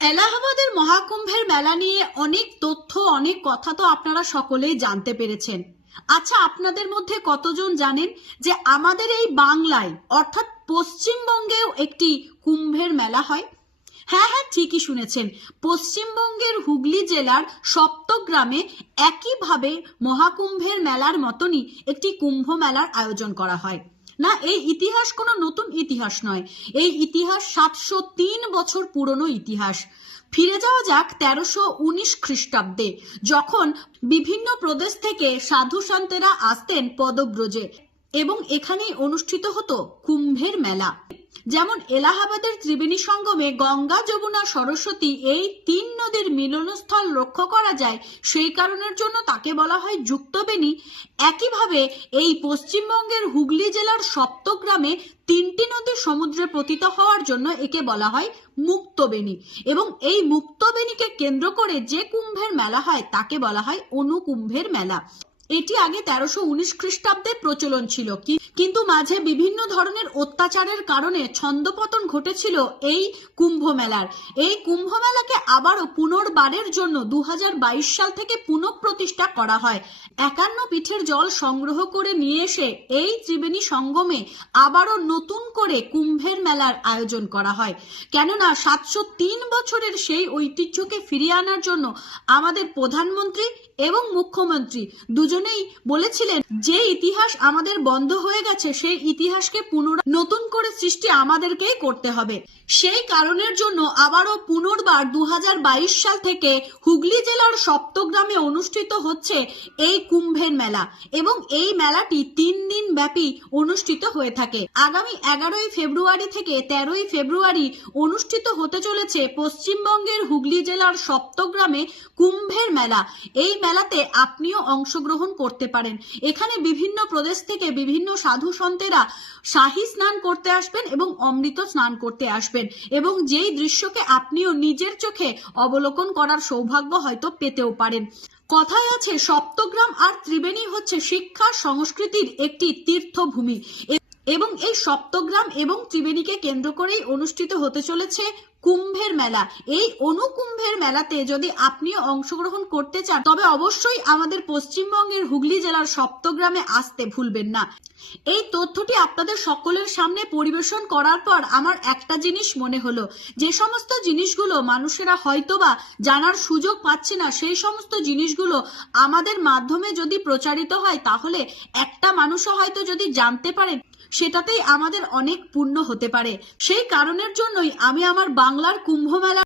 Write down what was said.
এলাহাবাদের মহাকুম্ভের মেলা নিয়ে অনেক তথ্য, অনেক কথা তো আপনারা সকলেই জানতে পেরেছেন। আচ্ছা, আপনাদের মধ্যে কতজন জানেন যে আমাদের এই বাংলায় অর্থাৎ পশ্চিমবঙ্গেও একটি কুম্ভের মেলা হয়? হ্যাঁ হ্যাঁ, ঠিকই শুনেছেন। পশ্চিমবঙ্গের হুগলি জেলার সপ্তগ্রামে একইভাবে মহাকুম্ভের মেলার মতনই একটি কুম্ভ মেলার আয়োজন করা হয়। না, এই ইতিহাস কোনো নতুন ইতিহাস নয়। এই ইতিহাস 703 বছর পুরনো ইতিহাস। ফিরে যাওয়া যাক 1319 খ্রিস্টাব্দে, যখন বিভিন্ন প্রদেশ থেকে সাধু সন্তেরা আসতেন পদব্রজে এবং এখানেই অনুষ্ঠিত হতো কুম্ভের মেলা। যেমন এলাহাবাদের ত্রিবেণী সঙ্গমে গঙ্গা, যমুনা, সরস্বতী এই তিন নদীর মিলনস্থল লক্ষ্য করা যায়, সেই কারণের জন্য তাকে বলা হয় যুক্তবেণী। একইভাবে এই পশ্চিমবঙ্গের হুগলি জেলার সপ্তগ্রামে তিনটি নদী সমুদ্রে পতিত হওয়ার জন্য একে বলা হয় মুক্তবেণী, এবং এই মুক্তবেণীকে কেন্দ্র করে যে কুম্ভের মেলা হয় তাকে বলা হয় অনুকুম্ভের মেলা। এটি আগে 1319 খ্রিস্টাব্দে প্রচলন ছিল, কিন্তু মাঝে বিভিন্ন ধরনের অত্যাচারের কারণে ছন্দপতন ঘটেছিল এই কুম্ভ মেলার। এই কুম্ভ মেলাকে আবারও পুনর্বারের জন্য 2022 সাল থেকে পুনঃপ্রতিষ্ঠা করা হয়। 51 পীঠের জল সংগ্রহ করে নিয়ে এসে এই ত্রিবেণী সঙ্গমে আবারও নতুন করে কুম্ভের মেলার আয়োজন করা হয়। কেননা 703 বছরের সেই ঐতিহ্যকে ফিরিয়ে আনার জন্য আমাদের প্রধানমন্ত্রী এবং মুখ্যমন্ত্রী দুজনেই বলেছিলেন যে ইতিহাস আমাদের বন্ধ হয়ে গেছে সেই ইতিহাসকে পুনরায় নতুন করে সৃষ্টি আমাদেরকেই করতে হবে। সেই কারণের জন্য আবারও পুনর্বার 2022 সাল থেকে হুগলি জেলার সপ্তগ্রামে অনুষ্ঠিত হচ্ছে এই কুম্ভের মেলা, এবং এই মেলাটি 3 দিন ব্যাপী অনুষ্ঠিত হয়ে থাকে। আগামী 11ই ফেব্রুয়ারি থেকে 13ই ফেব্রুয়ারি অনুষ্ঠিত হতে চলেছে পশ্চিমবঙ্গের হুগলি জেলার সপ্তগ্রামে কুম্ভের মেলা। এই মেলাতে আপনিও অংশগ্রহণ করতে পারেন। এখানে বিভিন্ন প্রদেশ থেকে বিভিন্ন সাধু সন্তেরা শাহী স্নান করতে আসবেন এবং অমৃত স্নান করতে আসবেন, এবং যেই দৃশ্যকে আপনিও নিজের চোখে অবলোকন করার সৌভাগ্য হয়তো পেতেও পারেন। কথায় আছে, সপ্তগ্রাম আর ত্রিবেণী হচ্ছে শিক্ষা সংস্কৃতির একটি তীর্থভূমি, এবং এই সপ্তগ্রাম এবং ত্রিবেণীকে কেন্দ্র করেই অনুষ্ঠিত হতে চলেছে কুম্ভের মেলা। এই অনুকুম্ভের মেলাতে যদি আপনিও অংশগ্রহণ করতে চান তবে অবশ্যই আমাদের পশ্চিমবঙ্গের হুগলি জেলার সপ্তগ্রামে আসতে ভুলবেন না। এই তথ্যটি আপনাদের সকলের সামনে পরিবেশন করার পর আমার একটা জিনিস মনে হলো, যে সমস্ত জিনিসগুলো মানুষেরা হয়তোবা জানার সুযোগ পাচ্ছে না, সেই সমস্ত জিনিসগুলো আমাদের মাধ্যমে যদি প্রচারিত হয় তাহলে একটা মানুষও হয়তো যদি জানতে পারে সেটাতেই আমাদের অনেক পুণ্য হতে পারে। সেই কারণের জন্যই আমি আমার বাংলার কুম্ভ মেলা